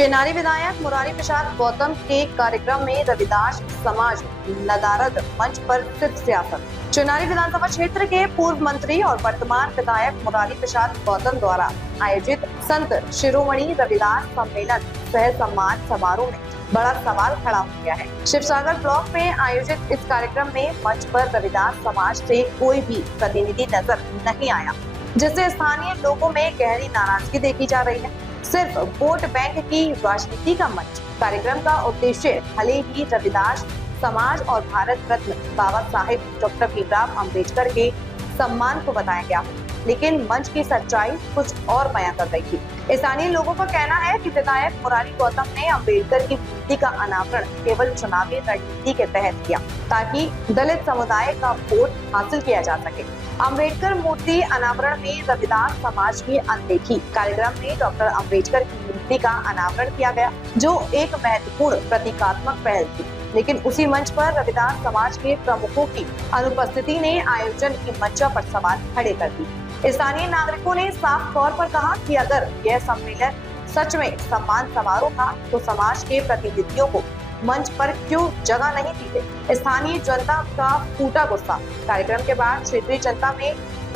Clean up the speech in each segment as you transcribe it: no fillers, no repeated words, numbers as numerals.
चेनारी विधायक मुरारी प्रसाद गौतम के कार्यक्रम में रविदास समाज नदारद मंच पर सिर्फ सियासत। चेनारी विधानसभा क्षेत्र के पूर्व मंत्री और वर्तमान विधायक मुरारी प्रसाद गौतम द्वारा आयोजित संत शिरोमणि रविदास सम्मेलन सह सम्मान समारोह में बड़ा सवाल खड़ा हो गया है। शिवसागर ब्लॉक में आयोजित इस कार्यक्रम में मंच पर रविदास समाज से कोई भी प्रतिनिधि नजर नहीं आया, जिससे स्थानीय लोगों में गहरी नाराजगी देखी जा रही है। सिर्फ वोट बैंक की राजनीति का मंच। कार्यक्रम का उद्देश्य भले ही रविदास समाज और भारत रत्न बाबा साहेब डॉक्टर भीमराव अंबेडकर के सम्मान को बताया गया, लेकिन मंच की सच्चाई कुछ और बयां कर रही थी। स्थानीय लोगों का कहना है कि विधायक मुरारी गौतम ने अंबेडकर की मूर्ति का अनावरण केवल चुनावी रणनीति के तहत किया, ताकि दलित समुदाय का वोट हासिल किया जा सके। अंबेडकर मूर्ति अनावरण में रविदास समाज की अनदेखी। कार्यक्रम में डॉक्टर अंबेडकर की मूर्ति का अनावरण किया गया, जो एक महत्वपूर्ण प्रतीकात्मक पहल थी, लेकिन उसी मंच पर रविदास समाज के प्रमुखों की अनुपस्थिति ने आयोजन की मंचा पर सवाल खड़े कर दिए। स्थानीय नागरिकों ने साफ तौर पर कहा कि अगर यह सम्मेलन सच में सम्मान समारोह था, तो समाज के प्रतिनिधियों को मंच पर क्यों जगह नहीं दी गई। स्थानीय जनता का फूटा गुस्सा। कार्यक्रम के बाद क्षेत्रीय जनता में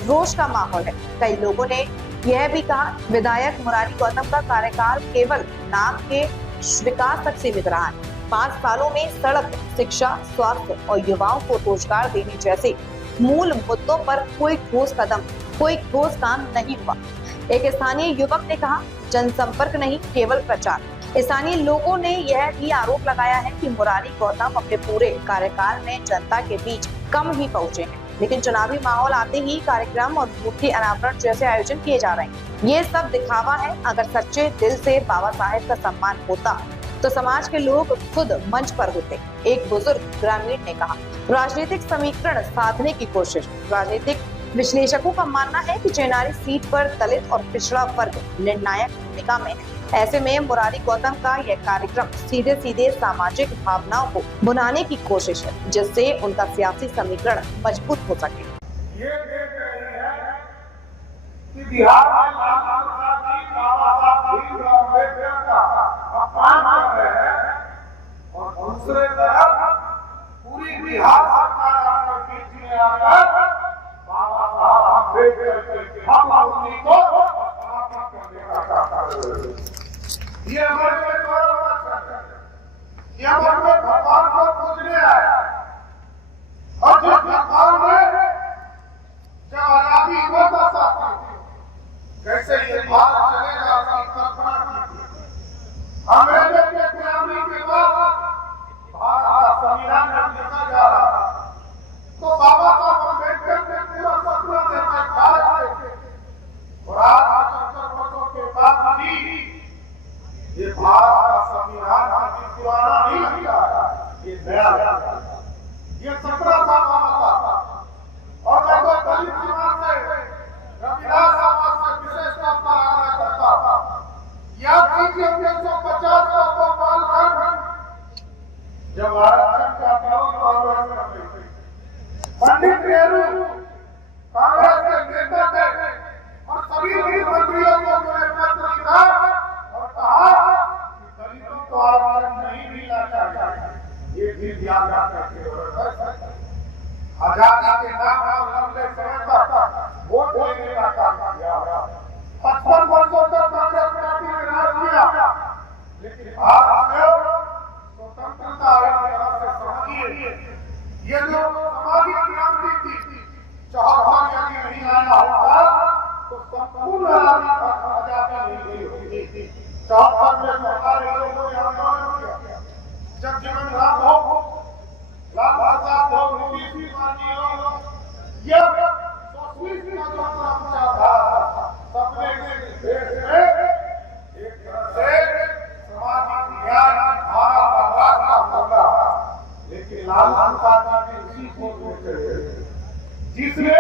रोष का माहौल है। कई लोगों ने यह भी कहा, विधायक मुरारी गौतम का कार्यकाल केवल नाम के विकास तक सीमित रहा है। 5 सालों में सड़क, शिक्षा, स्वास्थ्य और युवाओं को रोजगार देने जैसे मूल मुद्दों पर कोई ठोस काम नहीं हुआ। एक स्थानीय युवक ने कहा, जनसंपर्क नहीं, केवल प्रचार। स्थानीय लोगों ने यह भी आरोप लगाया है कि मुरारी गौतम अपने पूरे कार्यकाल में जनता के बीच कम ही पहुंचे हैं, लेकिन चुनावी माहौल आते ही कार्यक्रम और मूर्ति अनावरण जैसे आयोजन किए जा रहे हैं। ये सब दिखावा है। अगर सच्चे दिल से बाबा साहेब का सम्मान होता तो समाज के लोग खुद मंच पर होते। एक बुजुर्ग ग्रामीण ने कहा, राजनीतिक समीकरण साधने की कोशिश। राजनीतिक विश्लेषकों का मानना है कि चेनारी सीट पर दलित और पिछड़ा वर्ग निर्णायक भूमिका में है। ऐसे में मुरारी गौतम का यह कार्यक्रम सीधे सीधे सामाजिक भावनाओं को बुनाने की कोशिश है, जिससे उनका सियासी समीकरण मजबूत हो सके। ये देख रहे हैं कि बिहार में बाबा साहब भीमराव अम्बेडकर का अपमान कर रहे हैं, और दूसरे तरफ पूरी बिहार सरकार अपने बीच में आकर बाबा साहब अम्बेडकर के मूर्ति को स्थापित करने का चाहता है। ये हमारे लिए गौरव का क्षण है। ये हमारे भगवान को पूजने आया, और जिस भगवान ने जब आजादी को बसाती कैसे ये बात चलेगा उसकी कल्पना की। अंग्रेजों के गुलामी के बाद भारत का संविधान जब लिखा जा रहा, तो बाबा साहब अम्बेडकर ने पूरा सपना देखा भारत के, और आज 75 वर्षों के बाद भी ये भारत का संविधान अभी पुराना नहीं लगता है, ये नया लगता है। ये सपना था बाबा साहब। और मैं तो दलित समाज से, रविदास समाज से विशेष तौर पर आग्रह करता था, याद कीजिए 1950 का भोपाल कांड, जब आरक्षण का विरोध कांग्रेस कर रही थी। पंडित नेहरू कांग्रेस के नेता थे, और सभी मंत्रियों को उन्होंने पत्र लिखा और कहा कि दलितों को आरक्षण नहीं मिलना चाहिए। ये भी ध्यान रखना। आजादी के नाम पर लंबे समय तक वोट लेने का काम किया। 55 वर्षों तक कांग्रेस पार्टी ने राज किया, लेकिन भारत में स्वतंत्रता आने से समझिए, ये जो सामाजिक क्रांति थी 74 यदि नहीं आया होता तो संपूर्ण आजादी नहीं होती। 74 में हमारे लोगों ने आंदोलन किया। जगजीवन राम हो, लाल प्रसाद हो, नीतीश कुमार जी हो, यह सोशलिस्ट का जो परंपरा था, सबने देश में एक तरह से सामाजिक न्याय की धारा का रास्ता खोला, लेकिन लाल प्रसाद जी उसी सोच में चले, जिसने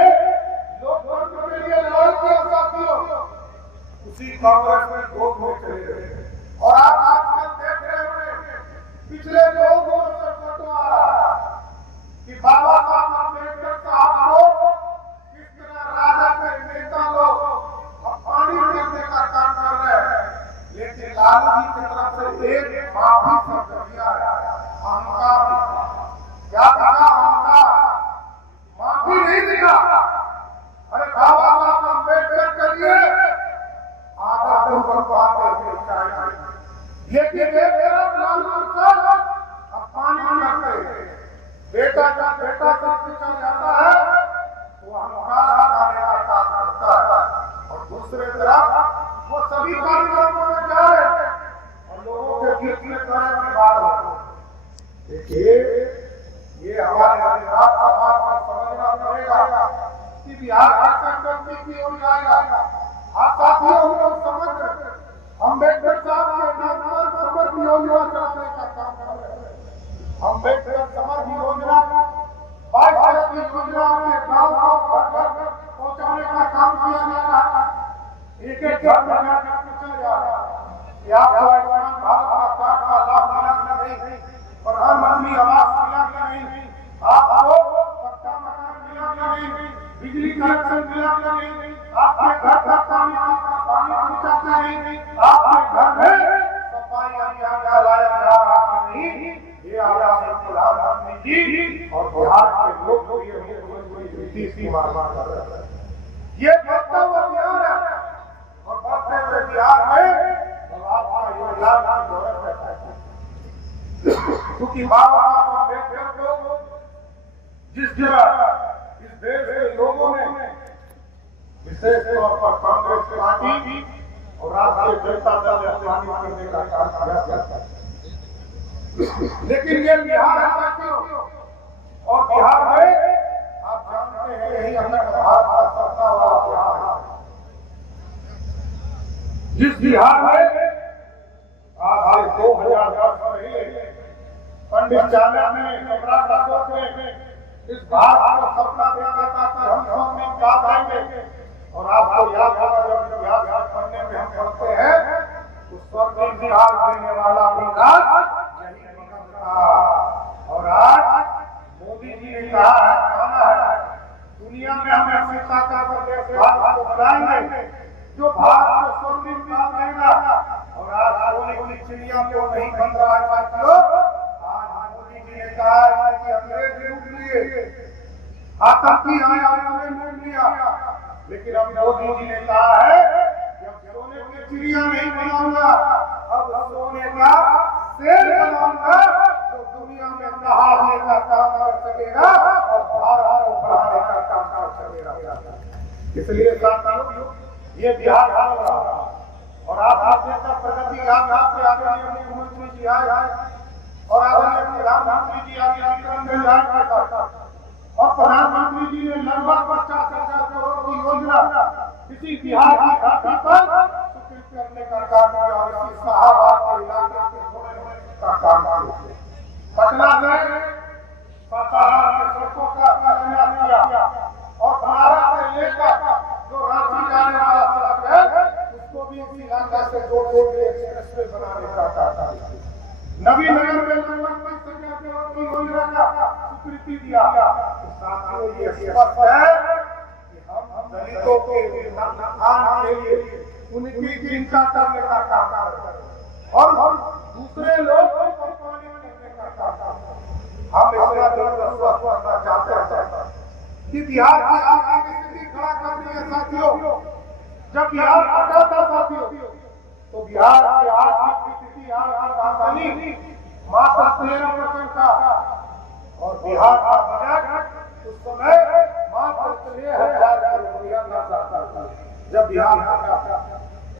लोकतंत्र के लिए लड़ाई किया साथियों, उसी कांग्रेस में वोट में चले गए। और आप आजकल देख रहे होंगे, पिछले 2 वर्षों से फोटो आ रहा है कि बाबा साहब अम्बेडकर साहब को किस तरह राजा के नेता लोग पानी देने का काम कर रहे हैं, लेकिन लालू जी की तरह से एक माफी सब कर दिया है। अहंकार क्या कहा? अहंकार माफी नहीं दिया। अरे बाबा साहब अम्बेडकर के लिए आदर पूर्वक बातें चाहिए, लेकिन एक तरफ लालू प्रसाद अपमानित करते बेटा का बेटा चल जाता है वो अहंकार हटाने का काम करता है, और दूसरे तरफ वो सभी कार्यक्रमों में जा रहे हैं और लोगों के बीच में करे में बात हो। देखिए ये हमारे अधिकार समाज को समझना पड़ेगा कि बिहार शासन करने की ओर जाएगा। आप साथियों हम लोग समझ रहे अम्बेडकर साहब के नाम पर समर्थ योजना चलाने का काम कर रहे हैं। अम्बेडकर समर्थ योजना 22 साल की योजना में गाँव घर घर पहुँचाने का काम किया जा रहा है। एक एक घर में पूछा जा रहा है कि आपको आयुष्मान भारत का कार्ड का लाभ मिला कि नहीं, प्रधानमंत्री आवास मिला कि नहीं, आपको पक्का मकान मिला कि नहीं, बिजली कनेक्शन मिला कि नहीं, आपके घर तक पानी पहुंचा कि नहीं, आपके घर में सफाई अभियान चलाया जा रहा नहीं। ये आदरणीय प्रधानमंत्री जी और बिहार के लोग ये मांग कर रहे हैं। ये बढ़ता हुआ बिहार है और बढ़ते हुए बिहार में आपका योगदान गौरव रहता है, क्योंकि बाबा साहब अम्बेडकर को जिस तरह इस देश के लोगों ने विशेष तौर पर कांग्रेस पार्टी और राष्ट्रीय जनता दल ने अपमानित करने का काम किया, लेकिन ये बिहार है साथियों, और बिहार में आप जानते हैं यही अखंड भारत का सपना वाला बिहार है। जिस बिहार में आज 2010 पहले पंडित चाणक्य ने, सम्राट अशोक ने इस भारत को सपना देखा था कि हम स्वामी काल आएंगे, और आपको याद होगा जब इतिहास पढ़ने में हम पढ़ते हैं तो स्वर्गीय बिहार देने वाला भी यही था। और आज मोदी जी ने कहा है कहना है दुनिया में हम ऐसी ताकत भारत को बनाएंगे जो भारत को स्वर्गीय काल देगा, और आज सोने की चिड़िया को नहीं बन रहा है साथियों। आज मोदी जी ने कहा है कि अंग्रेज लूट लिए, आतंकी आए हमने लूट लिया, लेकिन अब मोदी जी ने कहा है कि अब सोने की चिड़िया नहीं बनाऊंगा, अब सोने का शेर बनाऊंगा तो दुनिया में दहाड़ने का काम कर सकेगा और भारत को बढ़ाने का काम कर सकेगा। इसलिए साथियों ये बिहार हाल रहा और आप जैसा प्रगति आपके आदरणीय मुख्यमंत्री जी आए और आदरणीय प्रधानमंत्री जी आगे और प्रधानमंत्री जी ने लगभग 50,000 करोड़ की योजना इसी बिहार की धरती पर स्वीकृत करने का काम किया और इसी शाहबाद के इलाके के छोड़ने का काम किया। पटना से सासाराम के सड़कों का शिलान्यास किया और बनारस से लेकर जो रांची जाने वाला सड़क है उसको भी इसी इलाके से जोड़ने के लिए एक्सप्रेसवे बनाने का काम किया। नवीनगर में लगभग 20,000 करोड़ की योजना का स्वीकृति दिया। साथियों ये स्पष्ट है कि हम दलितों के उत्थान के लिए उनकी चिंता करने का काम करते हैं और हम दूसरे लोग को सम्मानित करने का काम करते हैं। हम इसका विश्वास करना चाहते हैं कि बिहार की आर्थिक स्थिति खड़ा करनी है साथियों। जब बिहार आता था साथियों तो बिहार की आर्थिक स्थिति आमदनी मात्र 13% था और बिहार का बजट उस समय मात्र 6,000 रुपया था जब बिहार